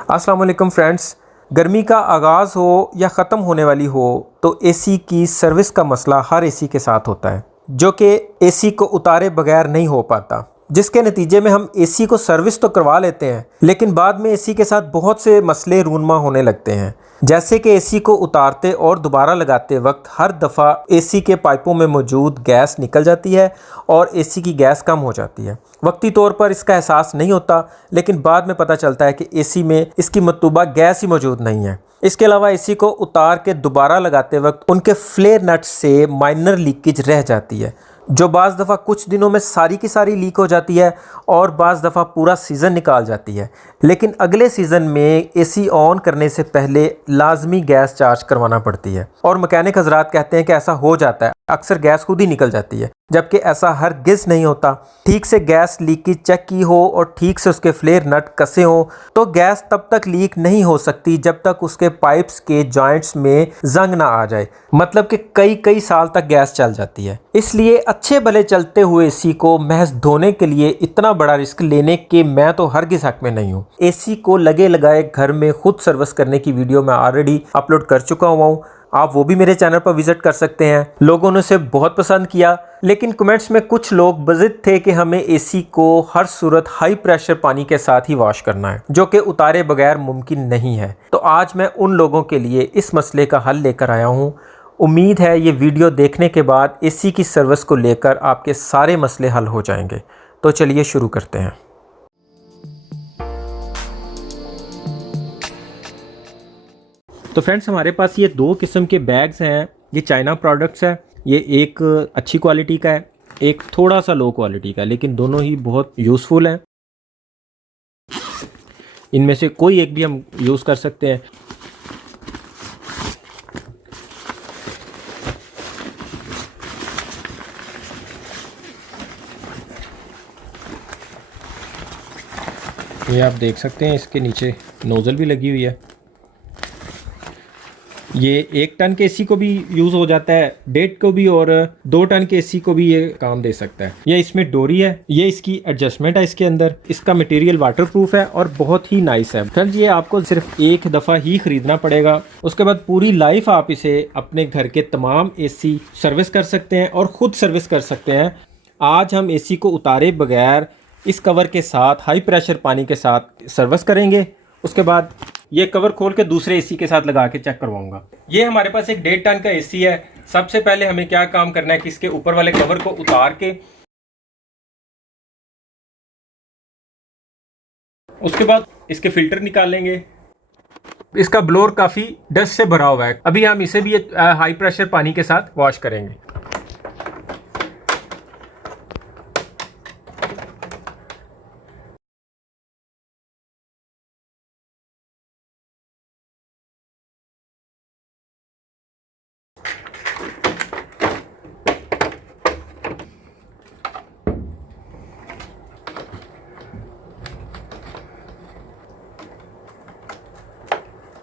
अस्सलाम वालेकुम फ्रेंड्स। गर्मी का आगाज़ हो या ख़त्म होने वाली हो तो एसी की सर्विस का मसला हर एसी के साथ होता है, जो कि एसी को उतारे बगैर नहीं हो पाता, जिसके नतीजे में हम एसी को सर्विस तो करवा लेते हैं लेकिन बाद में एसी के साथ बहुत से मसले रूनमा होने लगते हैं। जैसे कि एसी को उतारते और दोबारा लगाते वक्त हर दफ़ा एसी के पाइपों में मौजूद गैस निकल जाती है और एसी की गैस कम हो जाती है। वक्ती तौर पर इसका एहसास नहीं होता, लेकिन बाद में पता चलता है कि एसी में इसकी मतलूबा गैस ही मौजूद नहीं है। इसके अलावा एसी को उतार के दोबारा लगाते वक्त उनके फ्लेयर नट्स से माइनर लीकेज रह जाती है, जो बाज़ दफ़ा कुछ दिनों में सारी की सारी लीक हो जाती है और बाज़ दफ़ा पूरा सीज़न निकाल जाती है। लेकिन अगले सीज़न में एसी ऑन करने से पहले लाजमी गैस चार्ज करवाना पड़ती है और मैकेनिक हजरात कहते हैं कि ऐसा हो जाता है, अक्सर गैस खुद ही निकल जाती है, जबकि ऐसा हरगिज़ नहीं होता। ठीक से गैस लीकेज चेक की हो और ठीक से उसके फ्लेयर नट कसे हों तो गैस तब तक लीक नहीं हो सकती जब तक उसके पाइप्स के जॉइंट्स में जंग ना आ जाए, मतलब कि कई कई साल तक गैस चल जाती है। इसलिए अच्छे भले चलते हुए एसी को महज धोने के लिए इतना बड़ा रिस्क लेने के मैं तो हरगिज़ हक में नहीं हूँ। एसी को लगे लगाए घर में खुद सर्विस करने की वीडियो मैं ऑलरेडी अपलोड कर चुका हुआ हूँ, आप वो भी मेरे चैनल पर विजिट कर सकते हैं। लोगों ने उसे बहुत पसंद किया, लेकिन कमेंट्स में कुछ लोग बज़िद थे कि हमें एसी को हर सूरत हाई प्रेशर पानी के साथ ही वॉश करना है, जो कि उतारे बगैर मुमकिन नहीं है। तो आज मैं उन लोगों के लिए इस मसले का हल लेकर आया हूँ। उम्मीद है ये वीडियो देखने के बाद एसी की सर्विस को लेकर आपके सारे मसले हल हो जाएंगे। तो चलिए शुरू करते हैं। तो फ्रेंड्स, हमारे पास ये दो किस्म के बैग्स हैं। ये चाइना प्रोडक्ट्स है। ये एक अच्छी क्वालिटी का है, एक थोड़ा सा लो क्वालिटी का, लेकिन दोनों ही बहुत यूज़फुल हैं। इनमें से कोई एक भी हम यूज़ कर सकते हैं। ये आप देख सकते हैं, इसके नीचे नोज़ल भी लगी हुई है। ये 1 टन के एसी को भी यूज़ हो जाता है, 1.5 को भी, और 2 टन के एसी को भी ये काम दे सकता है। ये इसमें डोरी है, ये इसकी एडजस्टमेंट है इसके अंदर। इसका मटेरियल वाटरप्रूफ है और बहुत ही नाइस है। फ्रेंड्स, ये आपको सिर्फ एक दफ़ा ही ख़रीदना पड़ेगा, उसके बाद पूरी लाइफ आप इसे अपने घर के तमाम एसी सर्विस कर सकते हैं और ख़ुद सर्विस कर सकते हैं। आज हम एसी को उतारे बगैर इस कवर के साथ हाई प्रेशर पानी के साथ सर्विस करेंगे। उसके बाद ये कवर खोल के दूसरे एसी के साथ लगा के चेक करवाऊंगा। ये हमारे पास एक 1.5 टन का एसी है। सबसे पहले हमें क्या काम करना है कि इसके ऊपर वाले कवर को उतार के उसके बाद इसके फिल्टर निकाल लेंगे। इसका ब्लोअर काफ़ी डस्ट से भरा हुआ है। अभी हम इसे भी हाई प्रेशर पानी के साथ वॉश करेंगे।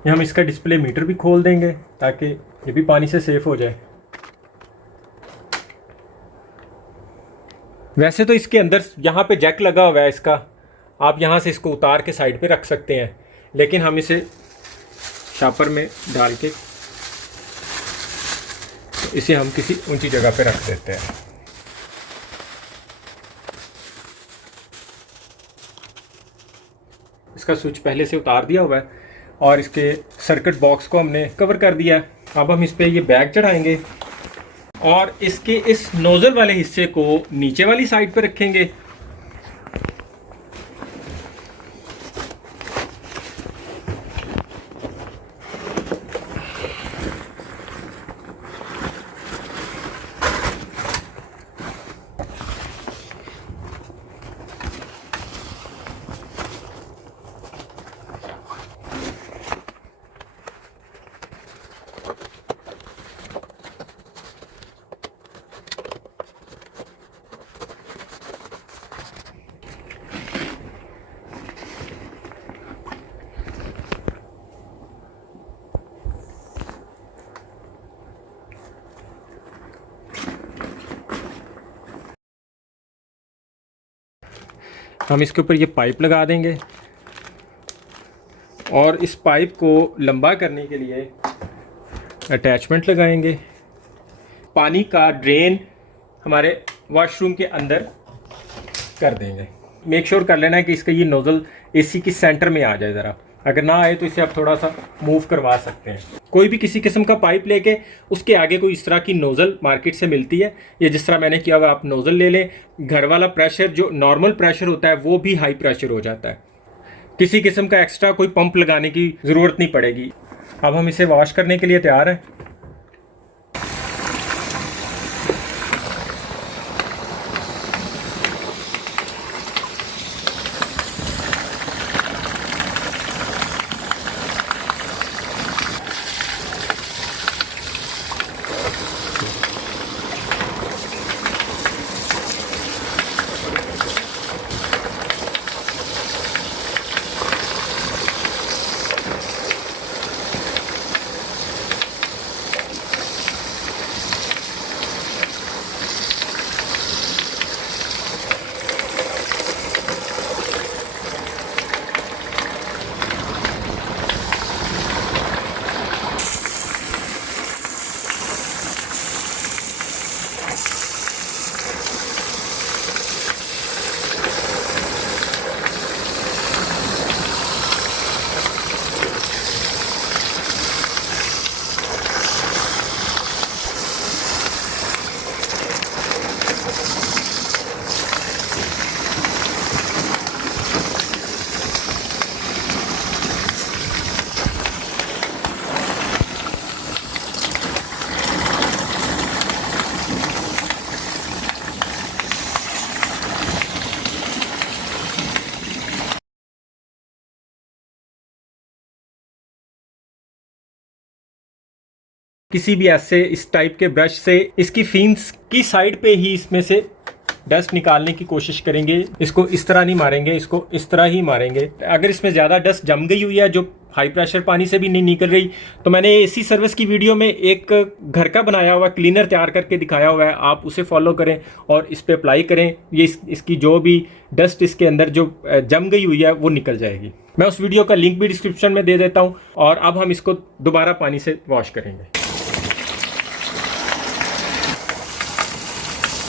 ये हम इसका डिस्प्ले मीटर भी खोल देंगे ताकि ये भी पानी से सेफ हो जाए। वैसे तो इसके अंदर यहाँ पे जैक लगा हुआ है इसका, आप यहाँ से इसको उतार के साइड पे रख सकते हैं, लेकिन हम इसे शापर में डाल के इसे हम किसी ऊंची जगह पे रख देते हैं। इसका स्विच पहले से उतार दिया हुआ है और इसके सर्किट बॉक्स को हमने कवर कर दिया है। अब हम इस पर ये बैग चढ़ाएंगे और इसके इस नोज़ल वाले हिस्से को नीचे वाली साइड पर रखेंगे। हम इसके ऊपर ये पाइप लगा देंगे। और इस पाइप को लंबा करने के लिए अटैचमेंट लगाएंगे। पानी का ड्रेन हमारे वॉशरूम के अंदर कर देंगे। मेक श्योर कर लेना है कि इसका ये नोज़ल एसी की सेंटर में आ जाए। ज़रा अगर ना आए तो इसे आप थोड़ा सा मूव करवा सकते हैं। कोई भी किसी किस्म का पाइप लेके उसके आगे कोई इस तरह की नोज़ल मार्केट से मिलती है, ये जिस तरह मैंने किया हुआ आप नोज़ल ले लें। घर वाला प्रेशर जो नॉर्मल प्रेशर होता है वो भी हाई प्रेशर हो जाता है। किसी किस्म का एक्स्ट्रा कोई पंप लगाने की ज़रूरत नहीं पड़ेगी। अब हम इसे वॉश करने के लिए तैयार हैं। किसी भी ऐसे इस टाइप के ब्रश से इसकी फिन्स की साइड पे ही इसमें से डस्ट निकालने की कोशिश करेंगे। इसको इस तरह नहीं मारेंगे, इसको इस तरह ही मारेंगे। अगर इसमें ज़्यादा डस्ट जम गई हुई है जो हाई प्रेशर पानी से भी नहीं निकल रही, तो मैंने एसी सर्विस की वीडियो में एक घर का बनाया हुआ क्लीनर तैयार करके दिखाया हुआ है, आप उसे फॉलो करें और इस पर अप्लाई करें। ये इसकी जो भी डस्ट इसके अंदर जो जम गई हुई है वो निकल जाएगी। मैं उस वीडियो का लिंक भी डिस्क्रिप्शन में दे देता हूँ। और अब हम इसको दोबारा पानी से वॉश करेंगे।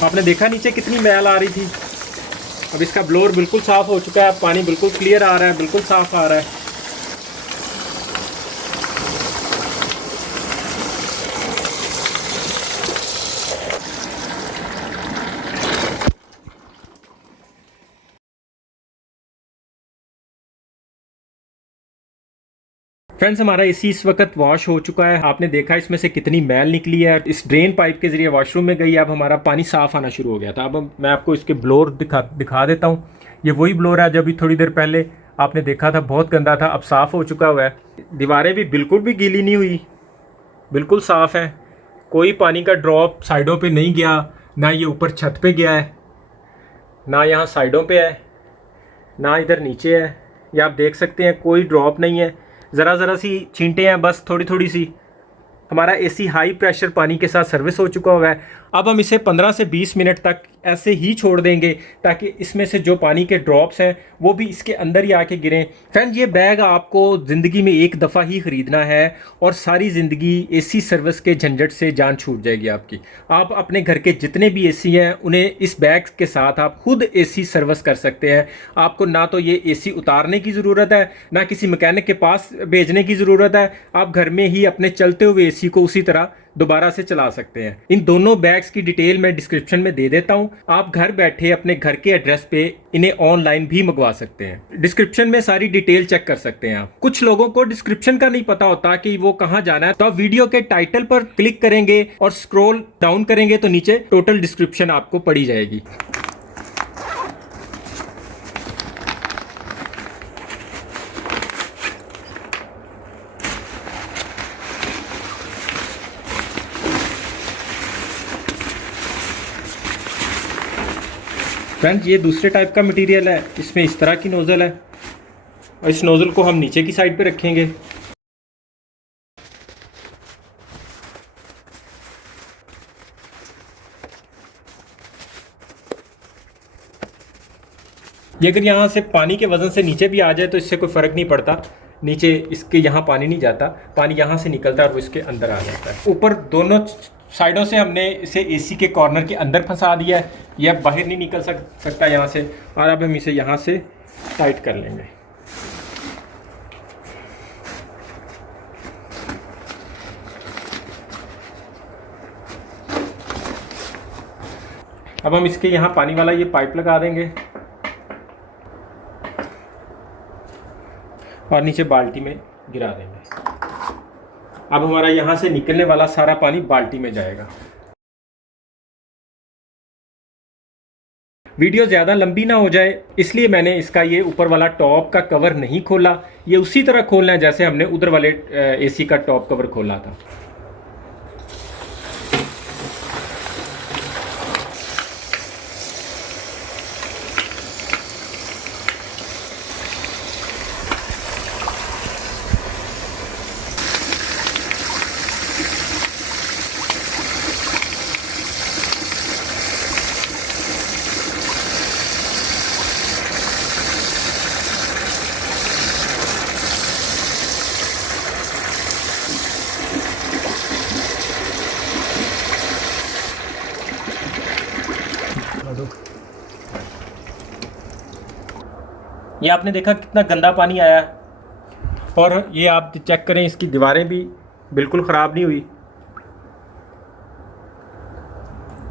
आपने देखा नीचे कितनी मैल आ रही थी, अब इसका ब्लोअर बिल्कुल साफ़ हो चुका है, पानी बिल्कुल क्लियर आ रहा है, बिल्कुल साफ़ आ रहा है। फ्रेंड्स, हमारा एसी इस वक्त वॉश हो चुका है। आपने देखा इसमें से कितनी मैल निकली है, इस ड्रेन पाइप के जरिए वॉशरूम में गई। अब हमारा पानी साफ आना शुरू हो गया था। अब मैं आपको इसके ब्लोअर दिखा देता हूँ। ये वही ब्लोअर है जब भी थोड़ी देर पहले आपने देखा था बहुत गंदा था, अब साफ़ हो चुका हुआ है। दीवारें भी बिल्कुल भी गीली नहीं हुई, बिल्कुल साफ़ है। कोई पानी का ड्रॉप साइडों पर नहीं गया, ना ये ऊपर छत पर गया है, ना यहाँ साइडों पर है, ना इधर नीचे है। ये आप देख सकते हैं कोई ड्रॉप नहीं है, ज़रा सी छींटे हैं बस, थोड़ी थोड़ी सी। हमारा एसी हाई प्रेशर पानी के साथ सर्विस हो चुका हुआ है। अब हम इसे 15 से 20 मिनट तक ऐसे ही छोड़ देंगे ताकि इसमें से जो पानी के ड्रॉप्स हैं वो भी इसके अंदर ही आके गिरें। फ्रेंड्स, ये बैग आपको ज़िंदगी में एक दफ़ा ही ख़रीदना है और सारी ज़िंदगी एसी सर्विस के झंझट से जान छूट जाएगी आपकी। आप अपने घर के जितने भी एसी हैं उन्हें इस बैग के साथ आप खुद एसी सर्विस कर सकते हैं। आपको ना तो ये एसी उतारने की ज़रूरत है, ना किसी मैकेनिक के पास भेजने की ज़रूरत है। आप घर में ही अपने चलते हुए एसी को उसी तरह दोबारा से चला सकते हैं। इन दोनों बैग्स की डिटेल मैं डिस्क्रिप्शन में दे देता हूं। आप घर बैठे अपने घर के एड्रेस पे इन्हें ऑनलाइन भी मंगवा सकते हैं। डिस्क्रिप्शन में सारी डिटेल चेक कर सकते हैं आप। कुछ लोगों को डिस्क्रिप्शन का नहीं पता होता कि वो कहां जाना है, तो आप वीडियो के टाइटल पर क्लिक करेंगे और स्क्रॉल डाउन करेंगे तो नीचे टोटल डिस्क्रिप्शन आपको पड़ी जाएगी। फ्रेंड्स, ये दूसरे टाइप का मटेरियल है, इसमें इस तरह की नोज़ल है और इस नोज़ल को हम नीचे की साइड पे रखेंगे। ये अगर यहाँ से पानी के वज़न से नीचे भी आ जाए तो इससे कोई फ़र्क नहीं पड़ता। नीचे इसके यहाँ पानी नहीं जाता, पानी यहाँ से निकलता है और वो इसके अंदर आ जाता है। ऊपर दोनों साइडों से हमने इसे एसी के कॉर्नर के अंदर फंसा दिया है, ये अब बाहर नहीं निकल सकता यहाँ से। और अब हम इसे यहाँ से टाइट कर लेंगे। अब हम इसके यहाँ पानी वाला ये पाइप लगा देंगे और नीचे बाल्टी में गिरा देंगे। अब हमारा यहाँ से निकलने वाला सारा पानी बाल्टी में जाएगा। वीडियो ज़्यादा लंबी ना हो जाए इसलिए मैंने इसका ये ऊपर वाला टॉप का कवर नहीं खोला। ये उसी तरह खोलना है जैसे हमने उधर वाले एसी का टॉप कवर खोला था। ये आपने देखा कितना गंदा पानी आया है। और ये आप चेक करें, इसकी दीवारें भी बिल्कुल ख़राब नहीं हुई,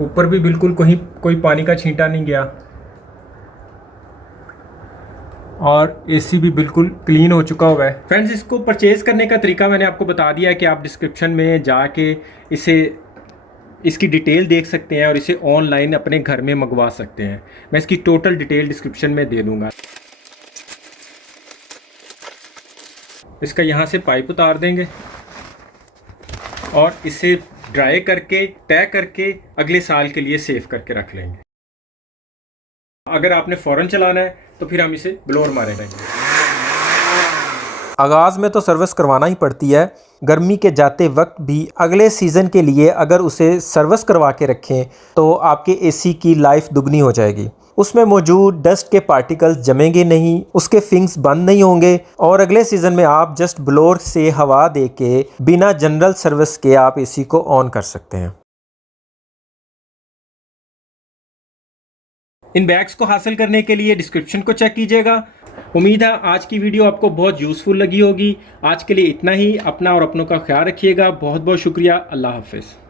ऊपर भी बिल्कुल कोई पानी का छींटा नहीं गया और एसी भी बिल्कुल क्लीन हो चुका हुआ है। फ्रेंड्स, इसको परचेज़ करने का तरीका मैंने आपको बता दिया है कि आप डिस्क्रिप्शन में जाके इसकी डिटेल देख सकते हैं और इसे ऑनलाइन अपने घर में मंगवा सकते हैं। मैं इसकी टोटल डिटेल डिस्क्रिप्शन में दे दूँगा। इसका यहाँ से पाइप उतार देंगे और इसे ड्राई करके तय करके अगले साल के लिए सेव करके रख लेंगे। अगर आपने फ़ौरन चलाना है तो फिर हम इसे ब्लोअर मारे रहेंगे। आगाज़ में तो सर्विस करवाना ही पड़ती है, गर्मी के जाते वक्त भी अगले सीज़न के लिए अगर उसे सर्विस करवा के रखें तो आपके एसी की लाइफ दुगनी हो जाएगी। उसमें मौजूद डस्ट के पार्टिकल्स जमेंगे नहीं, उसके फिंग्स बंद नहीं होंगे और अगले सीज़न में आप जस्ट ब्लोअर से हवा दे के बिना जनरल सर्विस के आप एसी को ऑन कर सकते हैं। इन बैग्स को हासिल करने के लिए डिस्क्रिप्शन को चेक कीजिएगा। उम्मीद है आज की वीडियो आपको बहुत यूज़फुल लगी होगी। आज के लिए इतना ही। अपना और अपनों का ख्याल रखिएगा। बहुत बहुत शुक्रिया। अल्लाह हाफ़िज़।